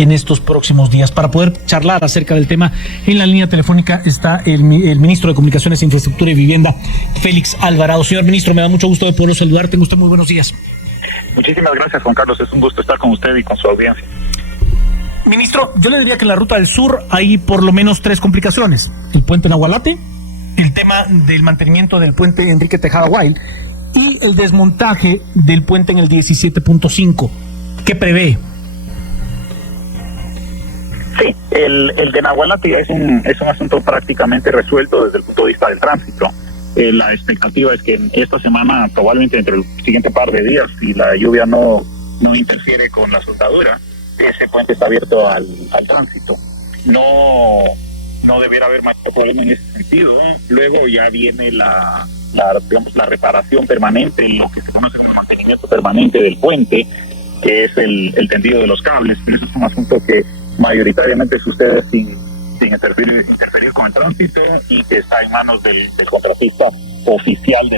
en estos próximos días. Para poder charlar acerca del tema, en la línea telefónica está el ministro de Comunicaciones, Infraestructura y Vivienda, Félix Alvarado. Señor ministro, me da mucho gusto de poderlo saludar. Tenga usted muy buenos días. Muchísimas gracias, Juan Carlos. Es un gusto estar con usted y con su audiencia. Ministro, yo le diría que en la ruta del sur hay por lo menos 3 complicaciones. El puente Nahualate, el tema del mantenimiento del puente Enrique Tejada Wild y el desmontaje del puente en el 17.5. ¿Qué prevé? Sí, el de Nahualate es un asunto prácticamente resuelto desde el punto de vista del tránsito. La expectativa es que en esta semana, probablemente entre el siguiente par de días, si la lluvia no interfiere con la soldadura, ese puente está abierto al tránsito. No deberá haber mayor problema en ese sentido. Luego ya viene la reparación permanente, lo que se conoce como el mantenimiento permanente del puente, que es el tendido de los cables. Pero eso es un asunto que mayoritariamente sucede sin interferir con el tránsito y que está en manos del contratista oficial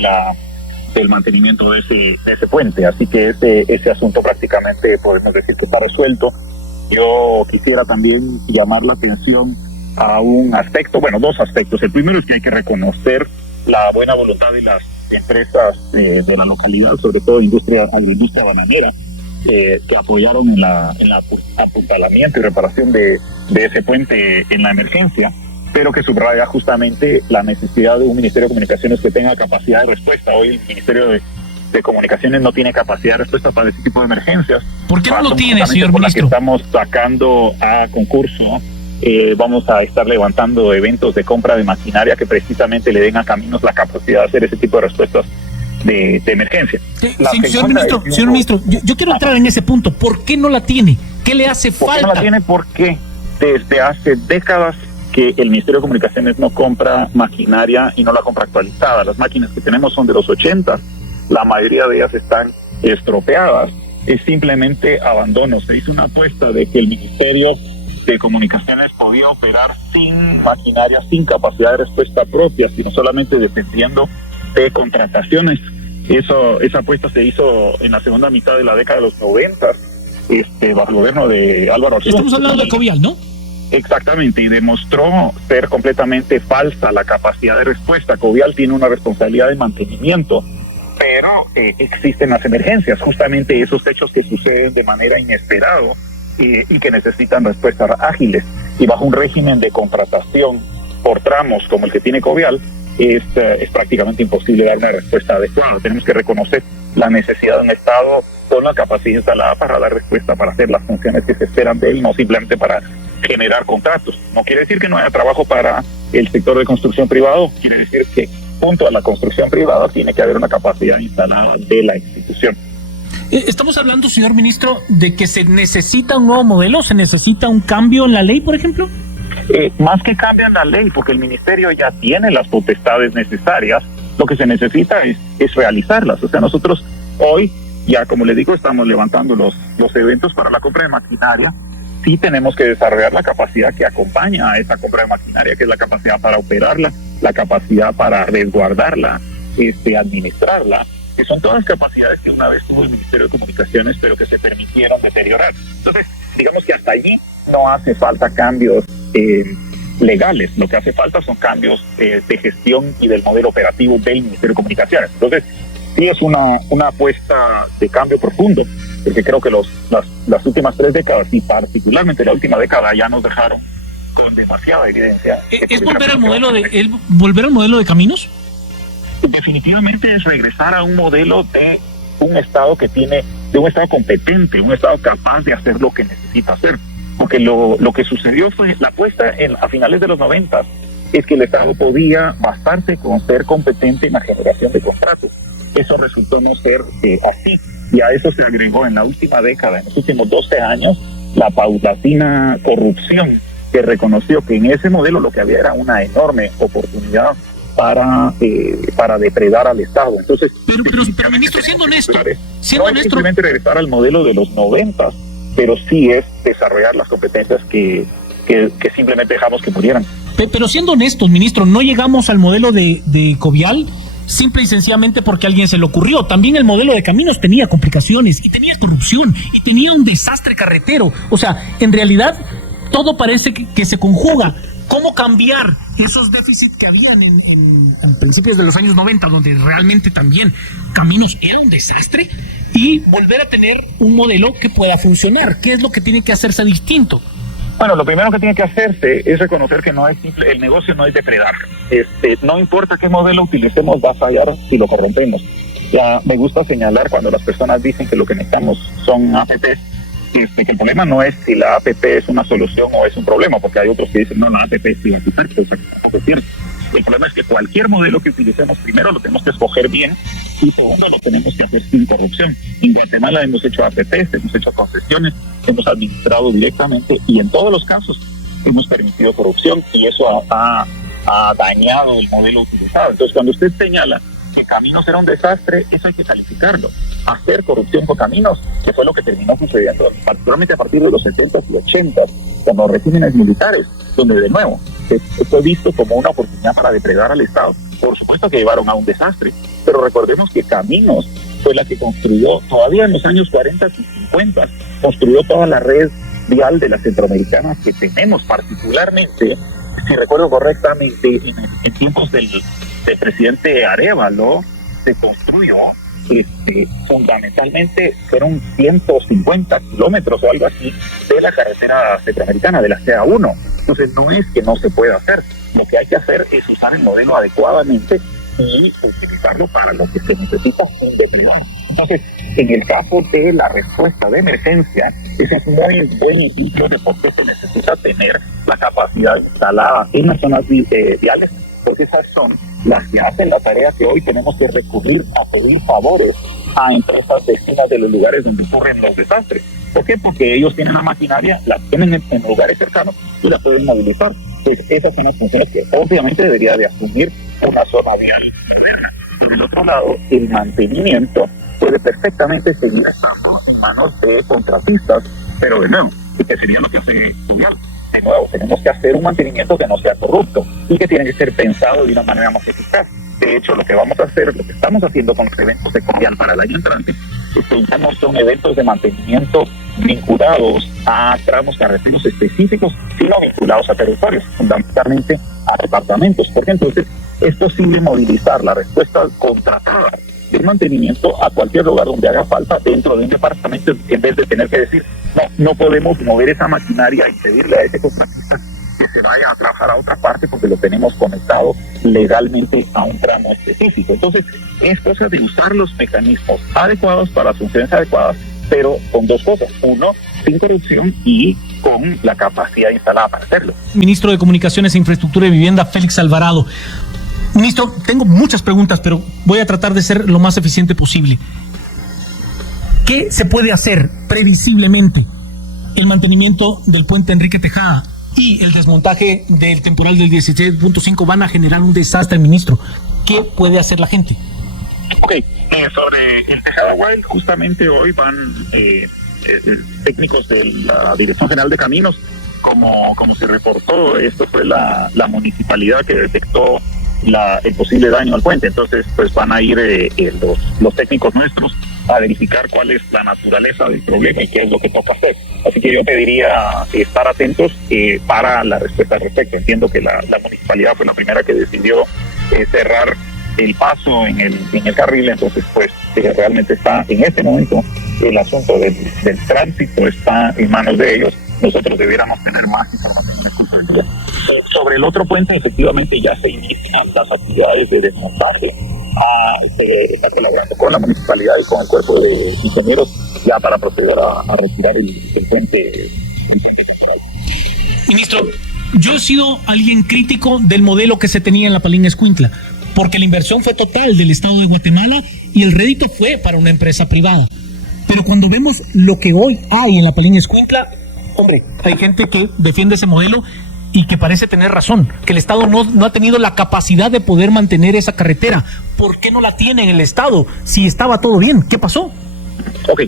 del mantenimiento de ese puente. Así que ese asunto prácticamente podemos decir que está resuelto. Yo quisiera también llamar la atención a un aspecto, dos aspectos. El primero es que hay que reconocer la buena voluntad de las empresas de la localidad, sobre todo agroindustria bananera, que apoyaron en la apuntalamiento y reparación de ese puente en la emergencia, pero que subraya justamente la necesidad de un Ministerio de Comunicaciones que tenga capacidad de respuesta. Hoy el Ministerio de Comunicaciones no tiene capacidad de respuesta para ese tipo de emergencias. ¿Por qué no lo tiene, señor ministro? La que estamos sacando a concurso, vamos a estar levantando eventos de compra de maquinaria que precisamente le den a Caminos la capacidad de hacer ese tipo de respuestas de emergencia. Señor ministro, yo quiero entrar en ese punto. ¿Por qué no la tiene? ¿Qué le hace falta? ¿Por qué no la tiene? Porque desde hace décadas que el Ministerio de Comunicaciones no compra maquinaria y no la compra actualizada. Las máquinas que tenemos son de los 80, la mayoría de ellas están estropeadas. Es simplemente abandono. Se hizo una apuesta de que el Ministerio de Comunicaciones podía operar sin maquinaria, sin capacidad de respuesta propia, sino solamente dependiendo de contrataciones. Esa apuesta se hizo en la segunda mitad de la década de los 90, bajo el gobierno de Álvaro Arzú. Estamos hablando de Covial, ¿no? Exactamente, y demostró ser completamente falsa la capacidad de respuesta. Covial tiene una responsabilidad de mantenimiento, pero existen las emergencias, justamente esos hechos que suceden de manera inesperada y que necesitan respuestas ágiles. Y bajo un régimen de contratación por tramos como el que tiene Covial, es prácticamente imposible dar una respuesta adecuada. Tenemos que reconocer la necesidad de un Estado con la capacidad instalada para dar respuesta, para hacer las funciones que se esperan de él, no simplemente para generar contratos. No quiere decir que no haya trabajo para el sector de construcción privado, quiere decir que junto a la construcción privada tiene que haber una capacidad instalada de la institución. Estamos hablando, señor ministro, de que se necesita un nuevo modelo, se necesita un cambio en la ley, por ejemplo. Más que cambio en la ley, porque el ministerio ya tiene las potestades necesarias, lo que se necesita es realizarlas. O sea, nosotros hoy, ya como le digo, estamos levantando los eventos para la compra de maquinaria. Sí tenemos que desarrollar la capacidad que acompaña a esa compra de maquinaria, que es la capacidad para operarla, la capacidad para resguardarla, administrarla, que son todas capacidades que una vez tuvo el Ministerio de Comunicaciones, pero que se permitieron deteriorar. Entonces, digamos que hasta allí no hace falta cambios legales, lo que hace falta son cambios de gestión y del modelo operativo del Ministerio de Comunicaciones. Entonces, sí es una apuesta de cambio profundo, porque creo que las últimas 3 décadas, y particularmente la última década, ya nos dejaron con demasiada evidencia. ¿Es volver al modelo de Caminos? Definitivamente es regresar a un modelo de un Estado de un Estado competente, un Estado capaz de hacer lo que necesita hacer. Porque lo que sucedió fue la apuesta a finales de los 90, es que el Estado podía bastarse con ser competente en la generación de contratos. Eso resultó no ser así, y a eso se agregó en la última década, en los últimos 12 años, la paulatina corrupción, que reconoció que en ese modelo lo que había era una enorme oportunidad para depredar al Estado. Entonces, pero ministro, siendo honesto, no es simplemente regresar al modelo de los 90, pero sí es desarrollar las competencias que simplemente dejamos que murieran. Pero siendo honestos, ministro, no llegamos al modelo de Covial. simple y sencillamente porque a alguien se le ocurrió. También el modelo de caminos tenía complicaciones y tenía corrupción y tenía un desastre carretero. O sea, en realidad todo parece que se conjuga. ¿Cómo cambiar esos déficits que habían en principios de los años 90, donde realmente también caminos era un desastre, y volver a tener un modelo que pueda funcionar? ¿Qué es lo que tiene que hacerse distinto? Bueno, lo primero que tiene que hacerse es reconocer que no es simple, el negocio no es depredar. No importa qué modelo utilicemos, va a fallar si lo corrompemos. Ya me gusta señalar cuando las personas dicen que lo que necesitamos son APPs, que el problema no es si la APP es una solución o es un problema, porque hay otros que dicen, no, la APP es privatizar, o sea, no es cierto. El problema es que cualquier modelo que utilicemos, primero lo tenemos que escoger bien y segundo lo tenemos que hacer sin corrupción. En Guatemala hemos hecho APPs, hemos hecho concesiones, hemos administrado directamente y en todos los casos hemos permitido corrupción y eso ha dañado el modelo utilizado. Entonces, cuando usted señala que Caminos era un desastre, eso hay que calificarlo. Hacer corrupción con Caminos, que fue lo que terminó sucediendo, particularmente a partir de los 70s y 80s, con los regímenes militares, donde de nuevo fue visto como una oportunidad para depredar al Estado. Por supuesto que llevaron a un desastre, pero recordemos que Caminos fue la que construyó, todavía en los años 40 y 50, construyó toda la red vial de las centroamericanas que tenemos, particularmente, si recuerdo correctamente, en tiempos del presidente Arévalo, se construyó, fundamentalmente fueron 150 kilómetros o algo así de la carretera centroamericana, de la CA1. Entonces no es que no se pueda hacer, lo que hay que hacer es usar el modelo adecuadamente y utilizarlo para lo que se necesita sin depredar. Entonces, en el caso de la respuesta de emergencia, ese es muy buen indicio de por qué se necesita tener la capacidad instalada en las zonas viales, porque esas son las que hacen la tarea que hoy tenemos que recurrir a pedir favores a empresas vecinas de los lugares donde ocurren los desastres. ¿Por qué? Porque ellos tienen la maquinaria, la tienen en lugares cercanos y la pueden movilizar. Entonces, esas son las funciones que obviamente debería de asumir una zona vial moderna. Por el otro lado, el mantenimiento puede perfectamente seguir estando en manos de contratistas, pero de nuevo, ¿qué sería lo que hace Julián? De nuevo, tenemos que hacer un mantenimiento que no sea corrupto y que tiene que ser pensado de una manera más eficaz. De hecho, lo que vamos a hacer, lo que estamos haciendo con los eventos de Covial para el año entrante, es que ya no son eventos de mantenimiento vinculados a tramos carreteros específicos, sino vinculados a territorios, fundamentalmente a departamentos, porque entonces es posible movilizar la respuesta contratada de mantenimiento a cualquier lugar donde haga falta dentro de un departamento, en vez de tener que decir, no podemos mover esa maquinaria y pedirle a ese contratista que se vaya a trabajar a otra parte porque lo tenemos conectado legalmente a un tramo específico. Entonces, es cosa de usar los mecanismos adecuados para las funciones adecuadas, pero con dos cosas. Uno, sin corrupción y con la capacidad instalada para hacerlo. Ministro de Comunicaciones e Infraestructura y Vivienda, Félix Alvarado. Ministro, tengo muchas preguntas, pero voy a tratar de ser lo más eficiente posible. ¿Qué se puede hacer previsiblemente? El mantenimiento del puente Enrique Tejada y el desmontaje del temporal del 17.5 van a generar un desastre, ministro. ¿Qué puede hacer la gente? Ok, sobre el Tejada Wild, justamente hoy van técnicos de la Dirección General de Caminos, como se reportó, esto fue la municipalidad que detectó el posible daño al puente. Entonces pues van a ir los técnicos nuestros a verificar cuál es la naturaleza del problema y qué es lo que toca hacer. Así que yo pediría estar atentos para la respuesta al respecto. Entiendo que la municipalidad fue la primera que decidió cerrar el paso en el carril, entonces pues realmente está en este momento el asunto del tránsito está en manos de ellos. Nosotros debiéramos tener más información. Sobre el otro puente, efectivamente ya se inician las actividades de desmontaje. Se está colaborando con la municipalidad y con el cuerpo de ingenieros ya para proceder a retirar el puente temporal. Ministro, yo he sido alguien crítico del modelo que se tenía en la Palín Escuintla, porque la inversión fue total del Estado de Guatemala y el rédito fue para una empresa privada. Pero cuando vemos lo que hoy hay en la Palín Escuintla, hombre, hay gente que defiende ese modelo y que parece tener razón, que el Estado no ha tenido la capacidad de poder mantener esa carretera. ¿Por qué no la tiene en el Estado si estaba todo bien? ¿Qué pasó? Ok,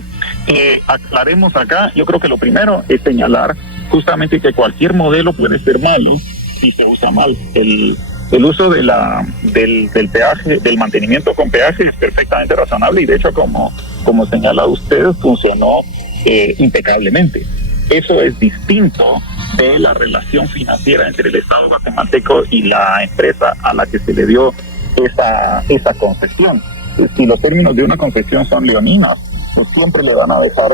aclaremos acá. Yo creo que lo primero es señalar justamente que cualquier modelo puede ser malo si se usa mal. el uso de del peaje, del mantenimiento con peaje es perfectamente razonable y de hecho, como señala usted, funcionó impecablemente. Eso es distinto de la relación financiera entre el Estado guatemalteco y la empresa a la que se le dio esa concesión. Si los términos de una concesión son leoninas, pues siempre le van a dejar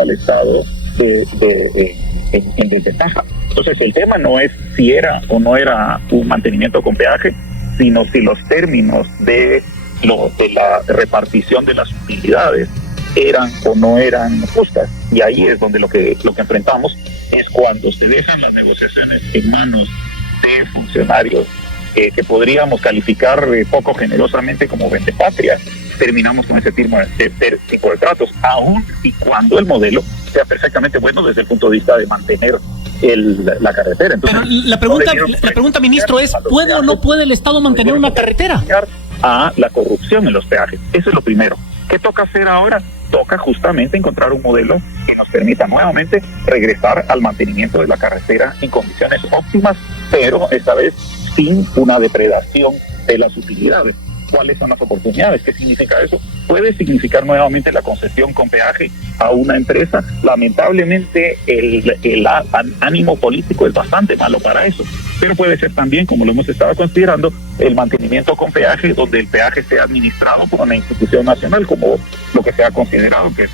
al Estado en desventaja. Entonces el tema no es si era o no era un mantenimiento con peaje, sino si los términos de la repartición de las utilidades eran o no eran justas. Y ahí es donde lo que enfrentamos es cuando se dejan las negociaciones en manos de funcionarios que podríamos calificar poco generosamente como vendepatrias. Terminamos con ese tipo de tratos, aun y cuando el modelo sea perfectamente bueno desde el punto de vista de mantener la carretera. Entonces, pero la pregunta, ministro, es: ¿puede o no puede el Estado mantener una carretera? A la corrupción en los peajes. Eso es lo primero. ¿Qué toca hacer ahora? Toca justamente encontrar un modelo que nos permita nuevamente regresar al mantenimiento de la carretera en condiciones óptimas, pero esta vez sin una depredación de las utilidades. ¿Cuáles son las oportunidades? ¿Qué significa eso? Puede significar nuevamente la concesión con peaje a una empresa. Lamentablemente el ánimo político es bastante malo para eso, pero puede ser también, como lo hemos estado considerando, el mantenimiento con peaje, donde el peaje sea administrado por una institución nacional, como lo que se ha considerado que es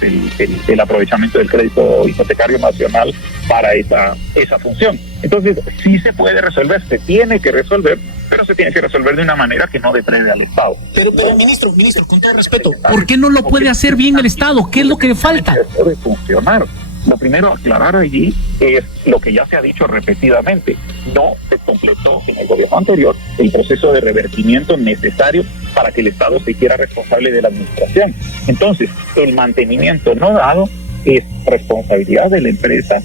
el aprovechamiento del crédito hipotecario nacional para esa función. Entonces sí se puede resolver, se tiene que resolver, pero se tiene que resolver de una manera que no deprede al Estado. Pero ministro, con todo respeto, ¿por qué no lo puede hacer bien el Estado? ¿Qué es lo que le falta? Puede funcionar. Lo primero a aclarar allí es lo que ya se ha dicho repetidamente. No se completó en el gobierno anterior el proceso de revertimiento necesario para que el Estado se hiciera responsable de la administración. Entonces, el mantenimiento no dado es responsabilidad de la empresa,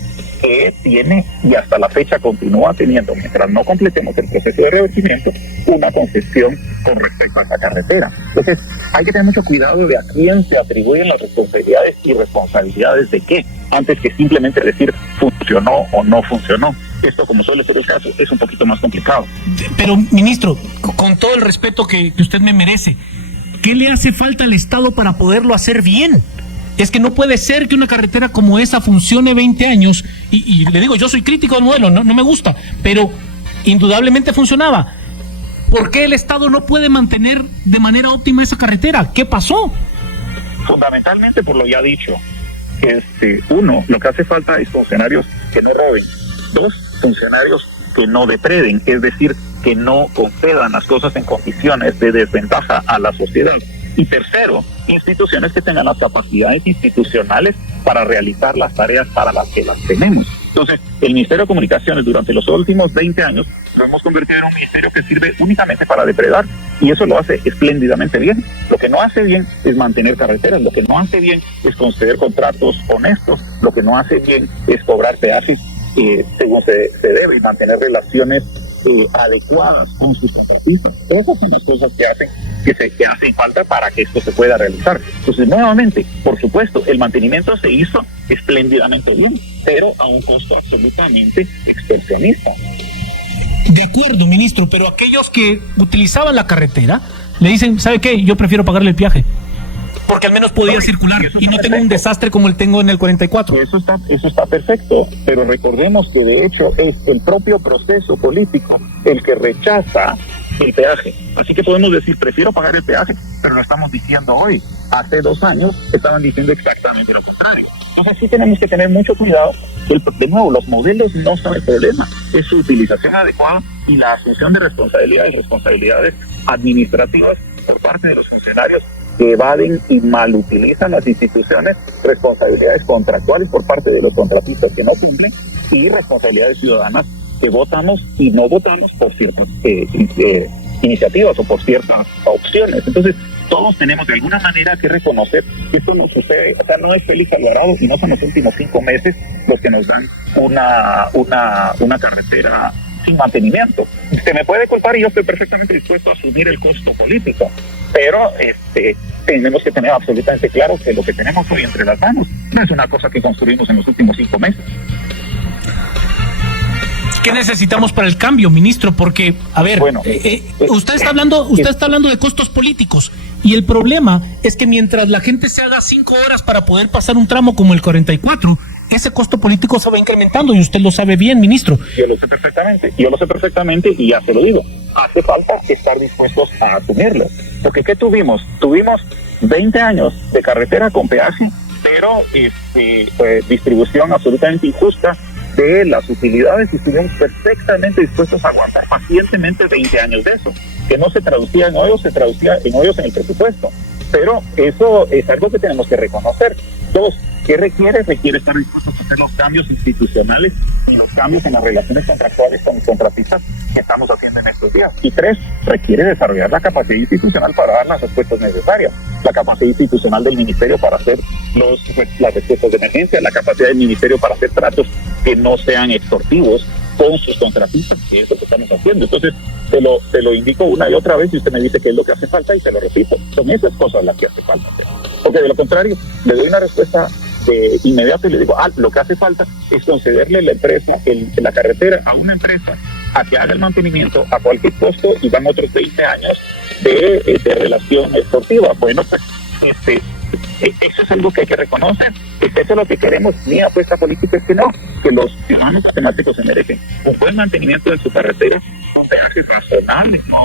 que tiene y hasta la fecha continúa teniendo, mientras no completemos el proceso de revertimiento, una concesión con respecto a esa carretera. Entonces hay que tener mucho cuidado de a quién se atribuyen las responsabilidades y responsabilidades de qué, antes que simplemente decir funcionó o no funcionó. Esto, como suele ser el caso, es un poquito más complicado. Pero, ministro, con todo el respeto que usted me merece, ¿qué le hace falta al Estado para poderlo hacer bien? Es que no puede ser que una carretera como esa funcione 20 años, y le digo, yo soy crítico del modelo, no me gusta, pero indudablemente funcionaba. ¿Por qué el Estado no puede mantener de manera óptima esa carretera? ¿Qué pasó? Fundamentalmente por lo ya dicho. Uno, lo que hace falta es funcionarios que no roben. Dos, funcionarios que no depreden, es decir, que no concedan las cosas en condiciones de desventaja a la sociedad. Y tercero, instituciones que tengan las capacidades institucionales para realizar las tareas para las que las tenemos. Entonces, el Ministerio de Comunicaciones durante los últimos 20 años lo hemos convertido en un ministerio que sirve únicamente para depredar, y eso lo hace espléndidamente bien. Lo que no hace bien es mantener carreteras, lo que no hace bien es conceder contratos honestos, lo que no hace bien es cobrar peajes según se debe y mantener relaciones adecuadas con sus contratistas. Esas son las cosas que hacen falta para que esto se pueda realizar. Entonces, nuevamente, por supuesto, el mantenimiento se hizo espléndidamente bien, pero a un costo absolutamente extorsionista. De acuerdo, ministro, pero aquellos que utilizaban la carretera le dicen, ¿sabe qué? Yo prefiero pagarle el peaje, porque al menos podía circular y no tengo un desastre como el tengo en el 44. Eso está perfecto, pero recordemos que de hecho es el propio proceso político el que rechaza el peaje. Así que podemos decir, prefiero pagar el peaje, pero lo estamos diciendo hoy. Hace 2 años estaban diciendo exactamente lo contrario. Entonces sí tenemos que tener mucho cuidado. De nuevo, los modelos no son el problema, es su utilización adecuada y la asunción de responsabilidades administrativas por parte de los funcionarios que evaden y malutilizan las instituciones, responsabilidades contractuales por parte de los contratistas que no cumplen y responsabilidades ciudadanas que votamos y no votamos por ciertas iniciativas o por ciertas opciones. Entonces, todos tenemos de alguna manera que reconocer que esto no sucede, o sea, no es Félix Alvarado y no son los últimos 5 meses los que nos dan una carretera sin mantenimiento. Se me puede culpar y yo estoy perfectamente dispuesto a asumir el costo político, pero tenemos que tener absolutamente claro que lo que tenemos hoy entre las manos no es una cosa que construimos en los últimos 5 meses. ¿Qué necesitamos para el cambio, ministro? Porque, a ver, Bueno, usted está hablando de costos políticos, y el problema es que mientras la gente se haga 5 horas para poder pasar un tramo como el 44, ese costo político se va incrementando, y usted lo sabe bien, ministro. Yo lo sé perfectamente y ya se lo digo. Hace falta estar dispuestos a asumirlo. Porque ¿qué tuvimos? Tuvimos 20 años de carretera con peaje, pero distribución absolutamente injusta de las utilidades, y estuvimos perfectamente dispuestos a aguantar pacientemente 20 años de eso, que no se traducía en hoyos, se traducía en hoyos en el presupuesto. Pero eso es algo que tenemos que reconocer. 2, ¿qué requiere? Requiere estar dispuestos a hacer los cambios institucionales y los cambios en las relaciones contractuales con los contratistas que estamos haciendo en estos días. Y 3, requiere desarrollar la capacidad institucional para dar las respuestas necesarias, la capacidad institucional del ministerio para hacer las respuestas de emergencia, la capacidad del ministerio para hacer tratos que no sean extortivos con sus contratistas, y eso es lo que estamos haciendo. Entonces, te lo indico una y otra vez, y usted me dice qué es lo que hace falta, y te lo repito, son esas cosas las que hace falta hacer. Porque de lo contrario, le doy una respuesta inmediata y le digo, lo que hace falta es concederle la empresa, la carretera a una empresa a que haga el mantenimiento a cualquier costo, y van otros 20 años de relación extorsiva. Bueno, pues eso es algo que hay que reconocer. Eso es lo que queremos. Mi apuesta política es que no, que los ciudadanos matemáticos se merecen un buen mantenimiento de su carretera, con peajes razonables, no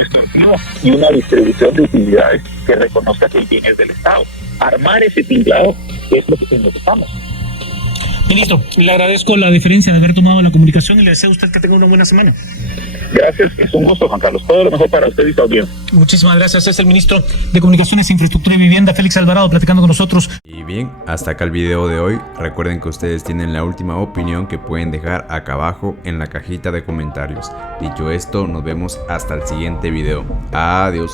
extorsivo, y una distribución de utilidades que reconozca que hay bienes del Estado. Armar ese tinglado es lo que necesitamos. Ministro, le agradezco la deferencia de haber tomado la comunicación, y le deseo a usted que tenga una buena semana. Gracias, es un gusto, Juan Carlos. Todo lo mejor para usted y su audiencia. Muchísimas gracias. Es el ministro de Comunicaciones, Infraestructura y Vivienda, Félix Alvarado, platicando con nosotros. Y bien, hasta acá el video de hoy. Recuerden que ustedes tienen la última opinión que pueden dejar acá abajo en la cajita de comentarios. Dicho esto, nos vemos hasta el siguiente video. Adiós.